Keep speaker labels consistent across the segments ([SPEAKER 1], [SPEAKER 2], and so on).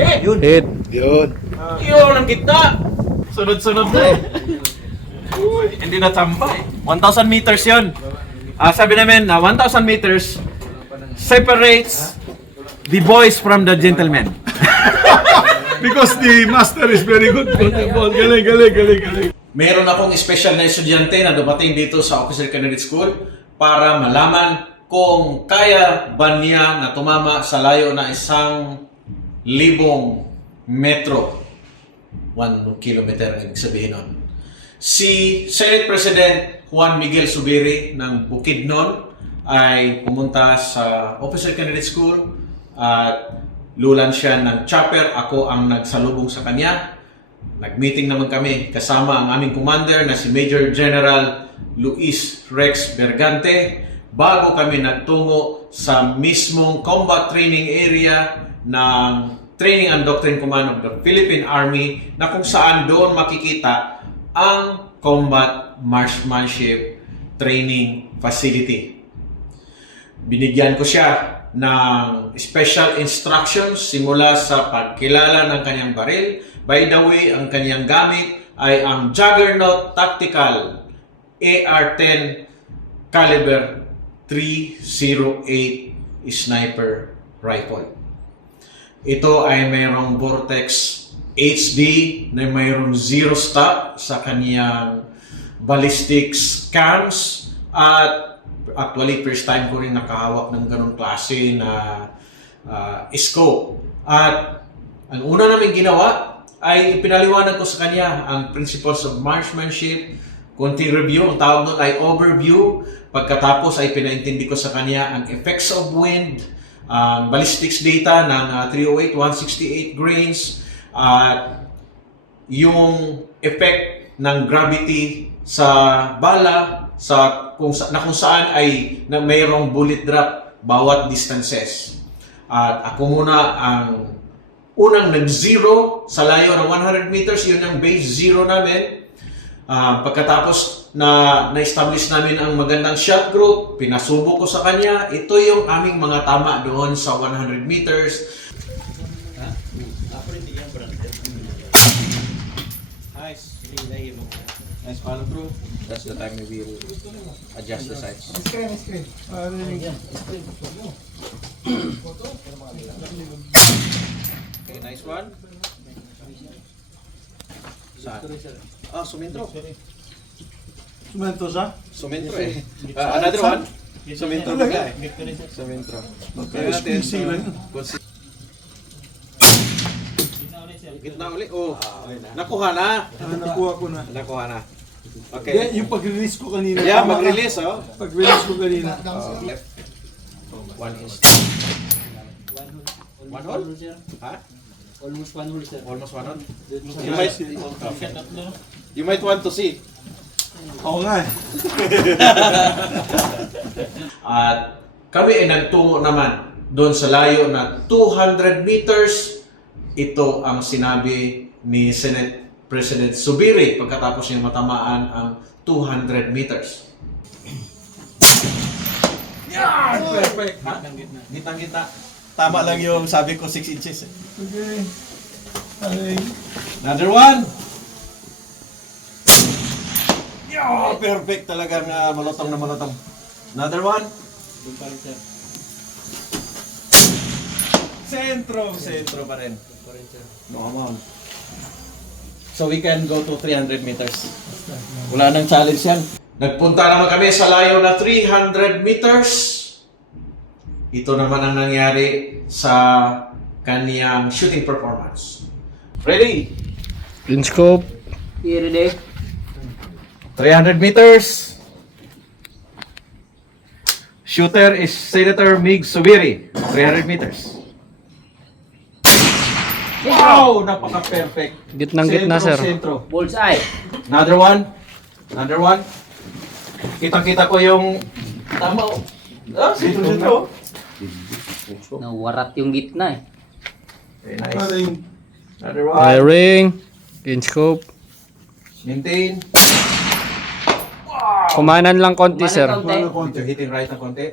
[SPEAKER 1] Eh!
[SPEAKER 2] Hit.
[SPEAKER 3] Yun.
[SPEAKER 1] Yun ang gitna! Sunod-sunod na eh. Uy, hindi na tambay. 1,000 meters yun. Ah, sabi namin na 1,000 meters separates the boys from the gentlemen.
[SPEAKER 3] Because the master is very good. Galing, galing, galing, galing.
[SPEAKER 1] Meron akong special na estudyante na dumating dito sa Officer Candidate School para malaman kung kaya ba niya na tumama sa layo na isang libong metro. 1 kilometer ang sabihin nun. Si Senate President Juan Miguel Subiri ng Bukidnon ay pumunta sa Officer Candidate School at lulan siya ng chopper. Ako ang nagsalubong sa kanya. Nag-meeting naman kami kasama ang aming commander na si Major General Luis Rex Bergante bago kami nagtungo sa mismong combat training area ng Training and Doctrine Command of the Philippine Army na kung saan doon makikita ang Combat Marksmanship Training Facility. Binigyan ko siya ng special instructions simula sa pagkilala ng kanyang baril. By the way, ang kanyang gamit ay ang Juggernaut Tactical AR-10 caliber 308 sniper rifle. Ito ay mayroong Vortex HD na mayroong zero stop sa kaniyang ballistics cams at actually first time ko rin nakahawak ng ganong klase na ah, scope. At ang una namin ginawa ay pinaliwanag ko sa kanya ang principles of marksmanship, konting review, ang tawag doon ay overview. Pagkatapos ay pinaintindi ko sa kanya ang effects of wind, ang ballistics data ng ah, 308, 168 grains, at yung effect ng gravity sa bala sa kung sa, na kung saan ay na mayroong bullet drop bawat distances. At ako muna ang unang nag-zero sa layo ng 100 meters, yun ang base zero namin. Ah, pagkatapos na na-establish namin ang magandang shot group, pinasubo ko sa kanya. Ito yung aming mga tama doon sa 100 meters. Nice. Follow through. That's the time we will adjust the sights. Okay, nice one. Saan? Ah, sumintro.
[SPEAKER 3] Sumento siya?
[SPEAKER 1] Sumintro eh. Ah, another one. Sumintro na eh. Sumintro. Kaya natin. Consi- Gitna uli. Oh, nakuha na.
[SPEAKER 3] Ah, nakuha ko na.
[SPEAKER 1] Nakuha na.
[SPEAKER 3] Yeah,
[SPEAKER 1] Okay.
[SPEAKER 3] yung pag-release ko kanina.
[SPEAKER 1] Yeah,
[SPEAKER 3] tama ka.
[SPEAKER 1] mag-release oh.
[SPEAKER 3] Pag-release ko kanina.
[SPEAKER 1] Oh, left. One inch. One hole? Ha?
[SPEAKER 4] Almost one hole, sir.
[SPEAKER 1] Almost one hole?
[SPEAKER 3] You
[SPEAKER 1] might, you might want to see.
[SPEAKER 3] Oo nga eh.
[SPEAKER 1] At kami ay nagtungo naman doon sa layo na 200 meters. Ito ang sinabi ni Senate President Subiri pagkatapos niya matamaan ang 200 meters. Yan! Perfect! Ha? Gitang-gita. Tama lang yung sabi ko 6 inches. eh.
[SPEAKER 3] Okay. Ay.
[SPEAKER 1] Another one! Yeah, perfect talagang uh, malutong na malutong. Another one.
[SPEAKER 4] Doon pa rin, sir.
[SPEAKER 1] Sentro, sentro pa rin.
[SPEAKER 4] Doon pa rin, sir.
[SPEAKER 1] No amount. So we can go to 300 meters. Wala nang challenge yan. Nagpunta naman kami sa layo na 300 meters. Ito naman ang nangyari sa kaniyang shooting performance. Ready?
[SPEAKER 2] In scope.
[SPEAKER 4] Here, ready?
[SPEAKER 1] 300 meters. Shooter is Senator Mig Subiri. 300 meters. Wow! Napaka-perfect.
[SPEAKER 2] Gitnang-gitna,
[SPEAKER 1] Sentro,
[SPEAKER 2] sir.
[SPEAKER 1] Sentro.
[SPEAKER 4] Bullseye.
[SPEAKER 1] Another one. Another one. Kitang-kita ko yung tama. oh. Ah, sentro, sentro.
[SPEAKER 4] Nawarat yung gitna eh.
[SPEAKER 1] Very nice. Another one.
[SPEAKER 2] Firing. In scope.
[SPEAKER 1] Maintain.
[SPEAKER 2] Kumanan lang konti, sir.
[SPEAKER 4] Kumanan
[SPEAKER 3] Paano konti?
[SPEAKER 1] Hitting right na konti.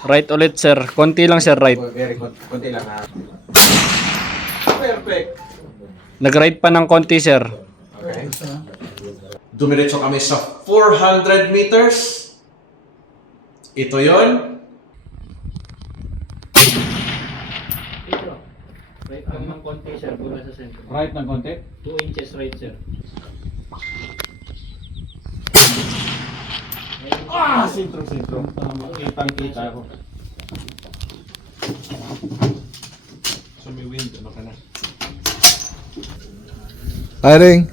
[SPEAKER 2] Right ulit, sir. Konti lang, sir, right.
[SPEAKER 1] Very good. Kunti lang ha. Perfect.
[SPEAKER 2] Nag-right pa ng konti, sir.
[SPEAKER 1] Okay. Dumiretso kami sa 400 meters. Ito yon.
[SPEAKER 4] Ito. Right lang ng konti, sir. Mula sa center.
[SPEAKER 1] Right ng konti.
[SPEAKER 4] 2 inches right, sir.
[SPEAKER 1] Ah! Sintro, sintro. Kitang kita ako. So may wind, ano ka na?
[SPEAKER 3] Hiring.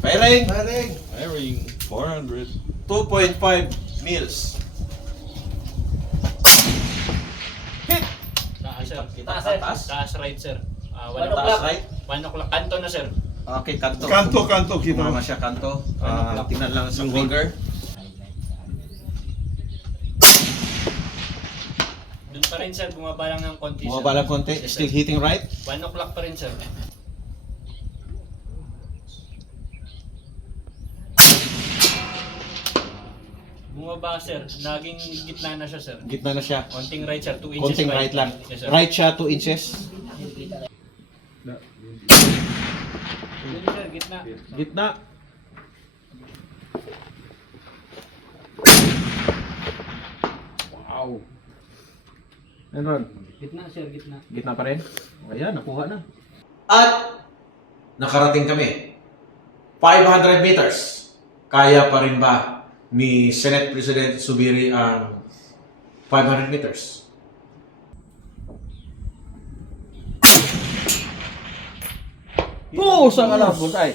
[SPEAKER 1] Firing! Firing!
[SPEAKER 3] Hiring. 400.
[SPEAKER 1] 2.5 mils. Hit!
[SPEAKER 4] Taas, sir.
[SPEAKER 1] Taas, sir. Taas?
[SPEAKER 4] Taas right, sir. Ah,
[SPEAKER 1] Taas,
[SPEAKER 4] 1 o'clock.
[SPEAKER 1] right?
[SPEAKER 4] 1 o'clock. Kanto na, sir.
[SPEAKER 1] Okay, kanto.
[SPEAKER 3] Kanto, kanto, kita
[SPEAKER 1] Tumama siya kanto. Ah, tingnan lang sa finger.
[SPEAKER 4] Doon pa rin, sir. Bumaba lang ng konti, sir.
[SPEAKER 1] Bumaba lang konti.
[SPEAKER 4] Yes,
[SPEAKER 1] Still hitting right.
[SPEAKER 4] 1 o'clock pa rin, sir. Bumaba, sir. Naging gitna na siya, sir.
[SPEAKER 1] Gitna na siya.
[SPEAKER 4] Konting right, sir. 2 inches
[SPEAKER 1] Konting right lang.
[SPEAKER 4] Yes, sir.
[SPEAKER 1] Right siya 2 inches.
[SPEAKER 4] Yun, sir. Gitna.
[SPEAKER 1] Gitna. Wow. Meron.
[SPEAKER 4] Gitna, sir. Gitna.
[SPEAKER 1] Gitna pa rin. Ayan, nakuha na. At nakarating kami. 500 meters. Kaya pa rin ba ni Senate President Subiri ang 500 meters?
[SPEAKER 5] Pusa ka lang, busay.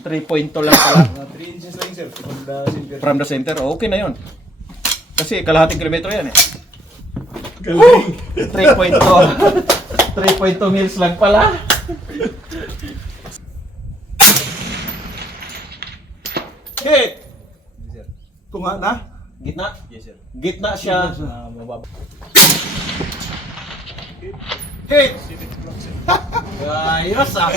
[SPEAKER 5] 3.2 lang pala.
[SPEAKER 3] 3 inches lang, sir. From the center.
[SPEAKER 5] From the center, okay na yun. Kasi kalahating kilometro yan eh.
[SPEAKER 3] Galing.
[SPEAKER 5] 3.2. 3.2 mils lang pala.
[SPEAKER 1] Hit!
[SPEAKER 3] Tunga na?
[SPEAKER 1] Gitna? Yes, sir. Gitna siya. Hit! Ayos ah.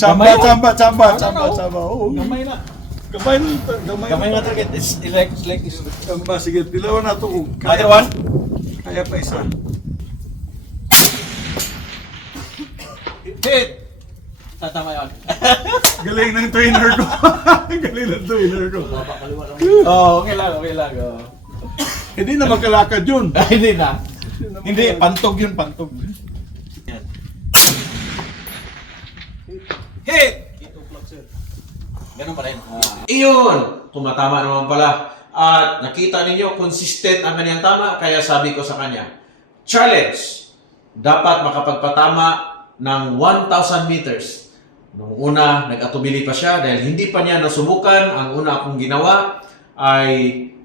[SPEAKER 3] Chamba, chamba, chamba, chamba, chamba. Oo.
[SPEAKER 1] Gamay na.
[SPEAKER 3] Gamay na. Gamay
[SPEAKER 1] Gamay
[SPEAKER 3] na.
[SPEAKER 1] target. It's like, like this.
[SPEAKER 3] Chamba, sige. Dilawan na ito.
[SPEAKER 1] Other
[SPEAKER 3] Kaya,
[SPEAKER 1] one?
[SPEAKER 3] kaya pa isa.
[SPEAKER 1] Hit! Tatama yun.
[SPEAKER 3] Galing ng trainer ko. Galing ng trainer ko.
[SPEAKER 1] oh, okay lang, okay lang. Oh.
[SPEAKER 3] Hindi na magkalakad yun.
[SPEAKER 1] Ay, Hindi na.
[SPEAKER 3] Hindi, pantog yun, pantog.
[SPEAKER 1] Hit! Ganun pa rin. Iyon! Tumatama naman pala. At nakita ninyo, consistent ang kanyang tama. Kaya sabi ko sa kanya, challenge! Dapat makapagpatama ng 1,000 meters. Nung una, nag-atubili pa siya dahil hindi pa niya nasubukan. Ang una akong ginawa ay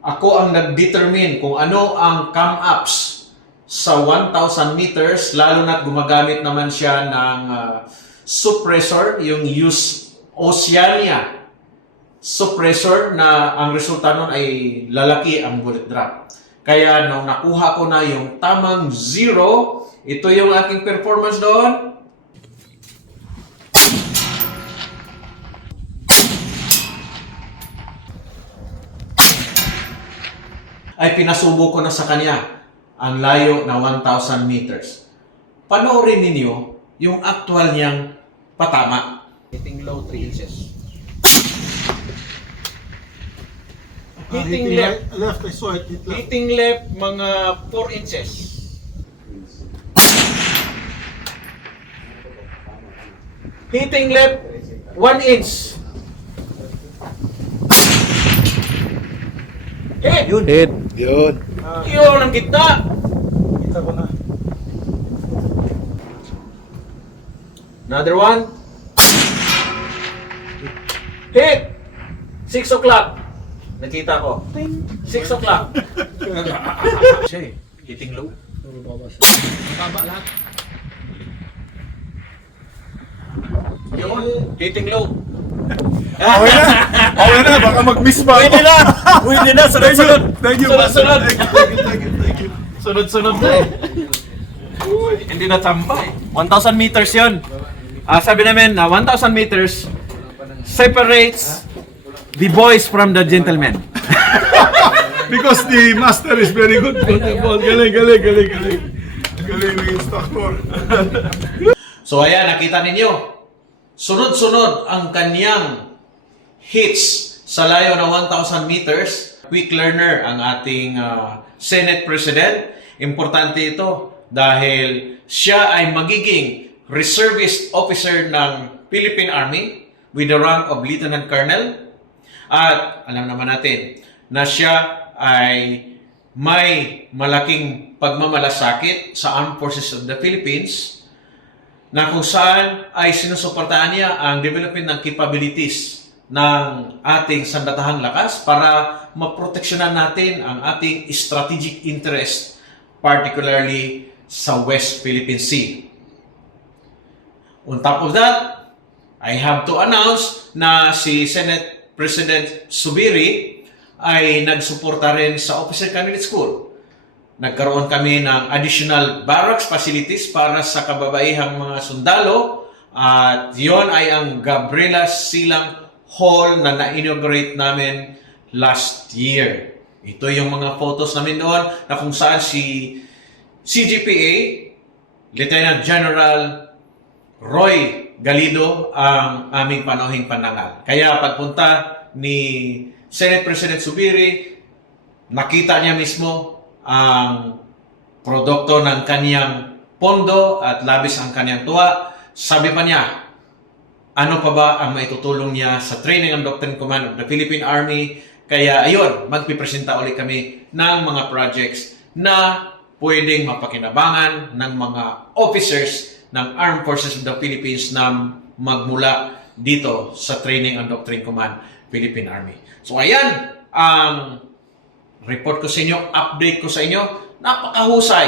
[SPEAKER 1] ako ang nag-determine kung ano ang come-ups sa 1,000 meters, lalo na't gumagamit naman siya ng ah, suppressor, yung use Oceania suppressor na ang resulta nun ay lalaki ang bullet drop. Kaya nung nakuha ko na yung tamang zero, ito yung aking performance doon. Ay pinasubo ko na sa kanya ang layo na 1,000 meters. Panoorin ninyo yung actual niyang patama. Hitting low 3 inches.
[SPEAKER 3] Ah,
[SPEAKER 1] Hitting left.
[SPEAKER 3] Left, I saw it. Hit left.
[SPEAKER 1] Hitting left, mga 4 inches. Hitting left, 1 inch. Hit!
[SPEAKER 2] Hit.
[SPEAKER 3] Yun.
[SPEAKER 1] Yun ang gitna!
[SPEAKER 3] Kita ko na.
[SPEAKER 1] Another one. Hit! 6 o'clock. Nakita ko. 6 o'clock. Siya eh. Hitting low. Mababa lahat. Yun. Hitting low.
[SPEAKER 3] Okay na. Okay na. Baka mag-miss pa ako.
[SPEAKER 1] Pwede na! Pwede na! Sunod-sunod!
[SPEAKER 3] Thank you,
[SPEAKER 1] Sunod-sunod!
[SPEAKER 3] Thank you, thank you, thank you.
[SPEAKER 1] Sunod-sunod na eh. Hindi na tambay. 1,000 meters yun. Ah, sabi namin na 1,000 meters separates the boys from the gentlemen.
[SPEAKER 3] Because the master is very good. Galing, galing, galing, galing. Galing ng instructor.
[SPEAKER 1] So ayan, nakita ninyo. Sunod-sunod ang kanyang hits sa layo na 1,000 meters. Quick learner ang ating ah, Senate President. Importante ito dahil siya ay magiging reservist officer ng Philippine Army with the rank of Lieutenant Colonel. At alam naman natin na siya ay may malaking pagmamalasakit sa Armed Forces of the Philippines na kung saan ay sinusuportahan niya ang development ng capabilities ng ating sandatahang lakas para maproteksyonan natin ang ating strategic interest, particularly sa West Philippine Sea. On top of that, I have to announce na si Senate President Subiri ay nagsuporta rin sa Officer Candidate School. Nagkaroon kami ng additional barracks facilities para sa kababaihang mga sundalo at yon ay ang Gabriela Silang Hall na na-inaugurate namin last year. Ito yung mga photos namin doon na kung saan si CGPA, Lieutenant General Roy Galido ang aming panahing panangal. Kaya pagpunta ni Senate President Subiri, nakita niya mismo ang produkto ng kanyang pondo at labis ang kanyang tuwa. Sabi pa niya, ano pa ba ang maitutulong niya sa Training and Doctrine Command of the Philippine Army. Kaya ayun, magpipresenta ulit kami ng mga projects na pwedeng mapakinabangan ng mga officers ng Armed Forces of the Philippines na magmula dito sa Training and Doctrine Command Philippine Army. So ayan ang report ko sa inyo, update ko sa inyo. Napakahusay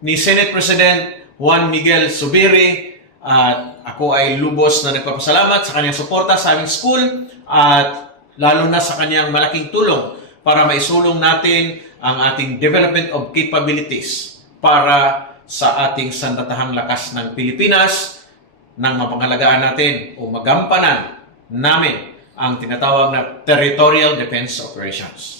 [SPEAKER 1] ni Senate President Juan Miguel Subiri at ako ay lubos na nagpapasalamat sa kanyang suporta sa aming school at lalo na sa kanyang malaking tulong para maisulong natin ang ating development of capabilities para sa ating sandatahang lakas ng Pilipinas nang mapangalagaan natin o magampanan namin ang tinatawag na Territorial Defense Operations.